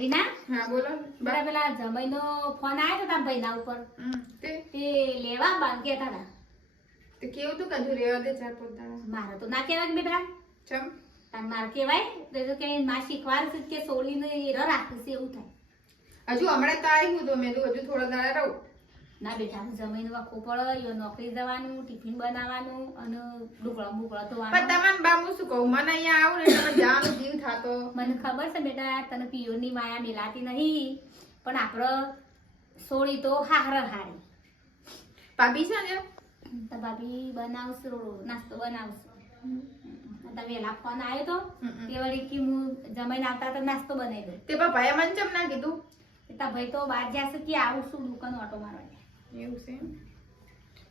રીના હા બોલો બરા પેલા જમાઈનો ફોન આવ્યો તો તારા ભાઈના ઉપર તે લેવા બાંધ કેતા હતા તે કેવું તું કજુ લેવા દે ચાર પોતાના મારે તો ના કહેવાય બેટા ચમ તાર મારે કહેવાય તો કે માં શીખવાડ છે કે સોળીને એરો રાખે છે એવું થાય હજુ હમણાં તો આવી હું તો મેં તો હજુ થોડા દાડા રહું ના બેટા જમીન વાખવું પડે નોકરી જવાનું ટિફિન બનાવવાનું અને ઢોકળા બોકળા પણ ધોવાનું તમારે બા હું શું કહું મને અહીંયા આવું ને તમે જવાનો જીવ થાતો મને ખબર છે બેટા તને પિયોરની માયા મિલાતી નહીં પણ આપણો સોળી તો હાર હારી ભાભી છે ને તો ભાભી બનાવશો નાસ્તો બનાવશો તો વેલા ફોન આવ્યો તો તે વળી કે હું જમાઈને આવતા તો નાસ્તો બનાવી દઉં તે પણ ભાઈ મને ચમ ના કીધું તા ભાઈ તો બહાર જશે કે આવું શું દુકાન ઓટો મારવા એવું છે એમ.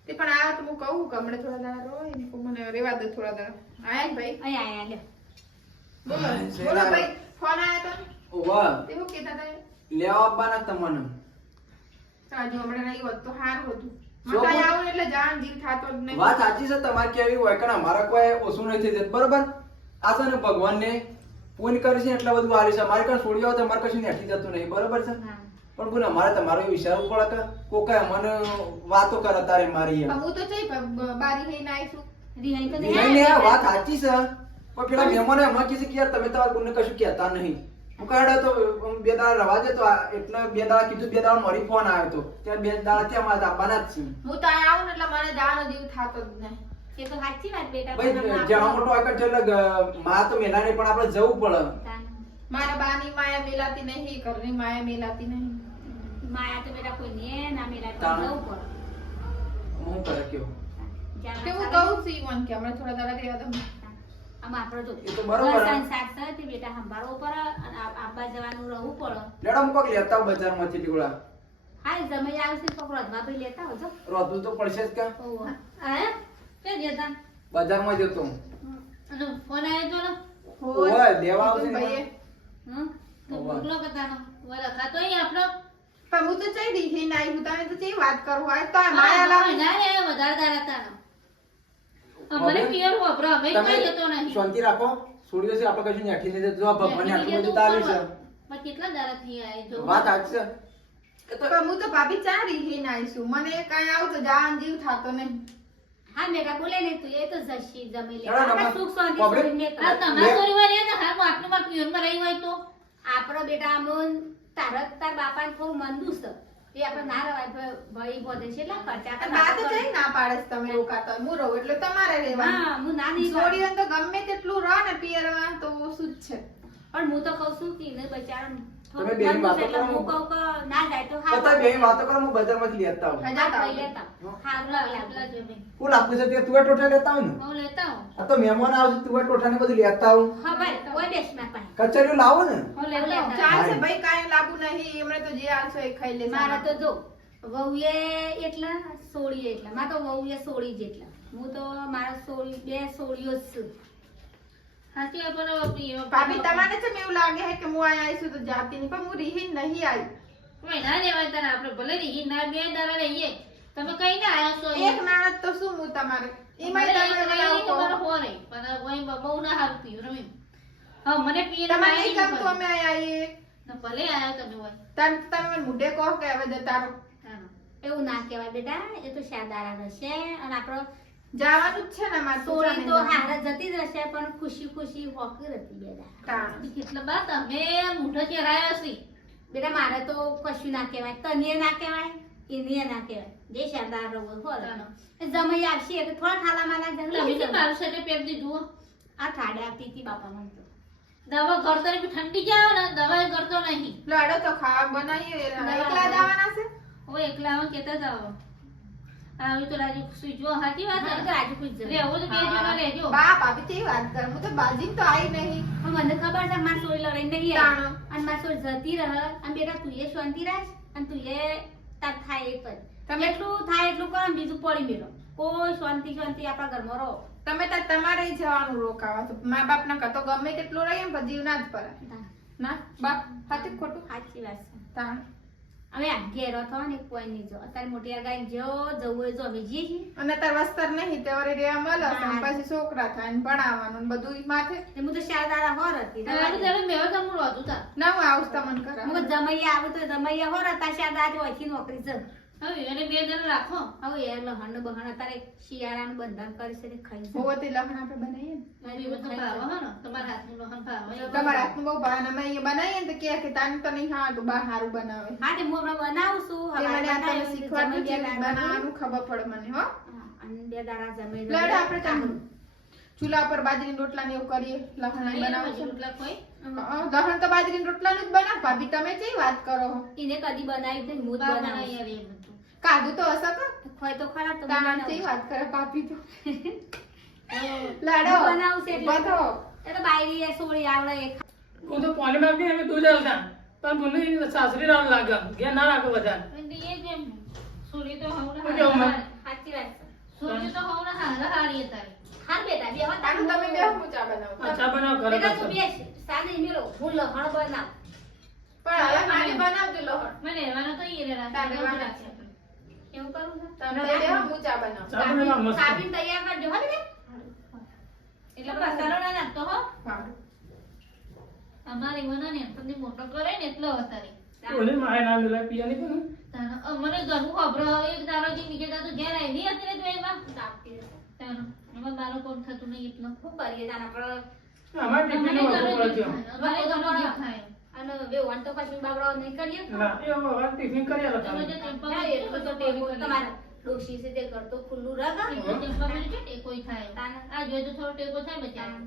તે પણ આ તો હું કહું કે હમણાં થોડા દાડા રહો એમ કહું મને રેવા દે થોડા દાડા આયા ને ભાઈ અહીંયા આયા લ્યો બોલો બોલો ભાઈ ફોન આવ્યો તો ઓવા તે હું કહેતા હતા લેવા આવવાના તમને હજુ હમણાં નહીં હોત તો સારું હતું મને તો આવું એટલે જાન જીવ થાતો જ નહીં વાત સાચી છે તમારી કેવી હોય કે અમારા કોઈ ઓછું નથી થતું બરોબર આ છે ને ભગવાનને પૂન કરી છે એટલે બધું આલી છે અમારે કાંઈ છોડી આવો તો અમારે કશું નેઠી જતું નહીં બરોબર છે હા પણ બોલ અમારે તમારો એ વિચારવું પડે કે કોકા મને વાતો કરે તારે મારી એમ. પણ હું તો જઈ બારી લઈને આવીશું રિહાઈ તો નહીં ને આ વાત સાચી છે પણ પેલા મહેમાનો એમાં કહે છે કે યાર તમે તમારા ગુણને કશું કહેતા નહીં હું કાઢે તો બે દાડા રવા દે તો એટલે બે દાડા કીધું બે દાડા મારી ફોન આવ્યો તો ત્યાં બે દાડા થી અમારે આવવાના જ છે હું તો અહીંયા આવું ને એટલે મને જવાનો જીવ થાતો જ નહીં એ તો સાચી વાત બેટા ભાઈ જ્યાં મોટો આગળ એટલે માં તો મેલા નહીં પણ આપણે જવું પડે મારા બાની માયા મેલાતી નહીં ઘરની માયા મેલાતી નહીં માયા તો બેટા કોઈ ને ના મેલા તાણ. જવું પડે હું કરે કયો જ્યાં કે હું સારી- કહું છું ઈવન કે હમણાં થોડા દાડા રહેવા દઉં આમ આપણો જો એ તો બરોબર. ઘર સંસાર છે તે બેટા સંભાળવો પડે અને આબા જવાનું રહેવું પડે લેડા હું કોક લેતા આવું બજારમાંથી ટીકડા હા જમાઈ આવશે તો રોજમાં ભાઈ લેતા આવજો રોધવું તો પડશે જ કા ઓહો આયા કે જતા બજારમાં જતો હું. અને ફોન આવ્યો તો ને ઓય દેવા આવશે ને. ભાઈએ હમ મોકલો કતાનો વરા ખાતો અહીં આપણો પણ હું તો ચઈ દી થઈને આવી હું તમે તો ચઈ વાત કરો હોય તો આ માયા લાગે ના રે વધારે દાડા તાનો અમને પિયર વાપરો અમે તમે કોઈ જતો નહીં શાંતિ રાખો છોડીઓ છે આપણે કશું નેઠી નથી જો ભગવાનને આટલું બધું તારી છે પણ કેટલા દાડા થી આય જો વાત સાચી છે એ તો પણ હું તો ભાભી ચારી થઈને આવીશું મને કાંઈ આવું તો જાન જીવ થાતો નહીં હા મેરા બોલે ને તું એ તો જશી જમી લે ચાલો આપણે નમસ્તે. સુખ શાંતિ પબ્લિક. છોડીને આ તમારા પરિવાર એ ને હારું આટલું માર પિયર માં રહી હોય તો આપણો બેટા આમોન તાર બાપાને થોડું મંદુ છે એ આપણે ના રવાય ભાઈ બોધે છે એટલા ખર્ચા અને બા તો ચઈ ના પાડે છે તમે રોકાતા હોય. હું રહું એટલે તમારે રહેવાનું હા હું ના નહીં પાડું. છોડીઓને તો ગમે તેટલું રહો ને પિયરમાં તો ઓછું જ છે પણ હું તો કહું છું કે એને બચારા તમે બેન વાતો એટલે કરો. હું કહું કે ના જાય તો પતા બે વાતો કરો હું બજારમાંથી લેતા આવું હજાર હા, આવો. લેતા હારું લાગલા જો મેં કોણ આપું છે તે તુવા ટોઠા લેતા આવું ને હું લેતા હું આ તો મહેમાન આવશે તુવા ટોઠા ને બધું લેતા આવું હા ભાઈ કોઈ દેશ માં પાહે કચરિયું લાવો ને હું લેતા આવું. ચાલશે ભાઈ કાંઈ લાગુ નહીં એમણે તો જે આવશે એ ખાઈ લેશે મારા તો જો વહુએ એટલા સોળી એટલા મારા તો વહુએ સોળી જેટલા હું તો મારા સોળી બે સોળીઓ જ છું સાચી વાત પણ ભાભી તમારે છે એવું લાગે છે કે હું અહીંયા આવીશું તો જાતી નહીં પણ હું રીહીન નહીં આવી કોઈ ના લેવાય તારા આપણે ભલે રહી ના બે દાડા રહીએ તમે કઈ ના આવ્યો છો એક નાણત તો શું હું તમારે એમાંય તમે મને આવું કહો. હો નહીં પણ કોઈ બહુ ના હારું પીયું રમી હા મને પીએ તમારે નહીં ગમતું અમે અહીંયા આવીએ ભલે આવ્યો તમે હોય તમે મને મુઢે કહો કે હવે જતા રહો એવું ના કહેવાય બેટા એ તો શાદારા રહેશે અને આપણો જવાનું જ છે ને મારે સોળી તો હારે જતી જ રહેશે પણ ખુશી ખુશી હોકી હતી બેટા તાણ. કેટલા બા તમે મૂઠો ચહેરાયો છે બેટા મારે તો કશું ના કહેવાય તને ના કહેવાય એને ના કહેવાય જે શાદાર રહો એ જમાઈ આવશે એટલે થોડા ઠાલામાં ના તમે કે મારું શર્ટ પહેરી દીધું આ ઠાડે આપતી હતી બાપા મને તો દવા કરતો ને ઠંડી જાવ ને દવા કરતો નહીં લાડો તો ખાવા બનાવીએ એકલા જવાના છે હવે એકલા આવા કેતા જાવ આવી તો રાજુ સુઈ જો સાચી વાત હા, તો રાજુ પૂછ જશે. રહેવું તો બે જણા રહેજો બા ભાભી તે વાત કર હું તો બાજી તો આવી નહીં પણ મને ખબર છે મારી સોળી લડાઈ નહીં તાણો. આવી અને મારી સોળી જતી રહે અને બેટા તું એ શાંતિ રાખ અને તું એ તાર થાય એ કર તમે એટલું થાય એટલું કર અને બીજું પડી મેલો કોઈ શાંતિ શાંતિ આપણા ઘરમાં રહો તમે તાર તમારે જવાનું રોકાવા તો મા બાપ ના કતો ગમે તેટલું રહીએ ને પણ જીવ ના જ પડે ના બાપ હાથી ખોટું સાચી વાત છે તાણ. અમે આ ઘેરો થવા ને કોઈ નહીં જો અત્યારે મોટી ગાય જો જવું હોય જો અમે જઈએ છીએ અને તાર વસ્તર નહીં તે વળી રેવા મળે છે હા. અને પછી છોકરા થાય ને ભણાવવાનું ને બધું ઈ માથે એ હું તો શારદારા હોર હતી હવે તો મેવા તો હું રોધું તા ના હું આવું તમને કરા જમૈયા આવું તો જમૈયા હો રતા શાદ આજ ઓછી નોકરી છે હવે એને 2 જણ રાખો હવે એ લહણ બહણ અત્યારે શિયાળાનું બંધન કરી છે ને ખાઈ છે હોવતે લખણ આપણે બનાવીએ ને મારી બધું ભાવ હો ને તમારા હાથનું લહણ ભાવ તમારા હાથનું બહુ ભાન અમે અહીંયા બનાવીએ ને તો કે તાન તો નહીં હા તો બહાર સારું બનાવે હા તે હું હમણાં બનાવું છું તે મને આ તમે બનાવી શીખવાડ્યું છે જમૈયા બનાવવાનું ખબર પડે મને હો અને 2 દાડા જમી લડ આપણે કામ ચૂલા પર બાજરીના રોટલા ને એવું કરીએ લહણ બનાવું છે રોટલા કોઈ લહણ તો બાજરીના રોટલાનું જ બનાવ ભાભી તમે કઈ વાત કરો હો એને કદી બનાવી તો હું જ ભાવ બનાવું બનાવી આવે એ બધું કાધું તો હશે કે ખોય તો ખરા તો તાણ થી વાત કરે ભાભી તો લાડો લાડો બનાવું છે એટલે બધો એ તો બાયરી એ સોળી આવડે એ હું તો પાણી માં બી અમે દૂધ આવતા પણ મને સાસરી રાવ લાગે ઘેર ના રાખો બધા અને એ જેમ સૂર્ય તો હવડા શું કેવું માં? સાચી વાત છે સૂર્ય તો હવડા હારી તારે હાર બેટા બે હવે તાનું તમે બે મૂચા બનાવો આ ચા બનાવ ઘરે બેટા તું બેસો. બેસ સાને મેલો હું લહણ બનાવ પણ હવે મારી બનાવજો લહણ મને એવાનો તો ઈ રે તારે રાખે રાખે. એવું કરું છે તમે બે મૂચા બનાવો ચા બનાવવા મસ્ત. કાપીને તૈયાર કરજો હો બેટા એટલે મસાલો ના નાખતો હો હા અમારી મને ને તમને મોટો કરે ને એટલો વધારે કોને માય ના મિલાય પિયાની કોને મને ઘરનું ખબર એક દારો જે બીજે દાડો ઘેર આવી હતી ને તો એમાં કાપી દે. એમાં મારો કોણ થતું નહીં એટલો શું કરીએ તાના પર અમારે ટિફિન નો વધુ પડ્યો અમારે ઘરનું જે ખાય અને બે વન તો કશું બાબરાઓ નહીં કરીએ ના એ હવે ટિફિન કરી આલો તમે તમે. જે ટેમ્પો ના એટલું તો ટેબલ તમારા ડોશી છે તે ઘર તો ખુલ્લું રાખે ટેમ્પો ટેકો થાય તાના આ જોઈએ તો થોડો ટેકો થાય બચારા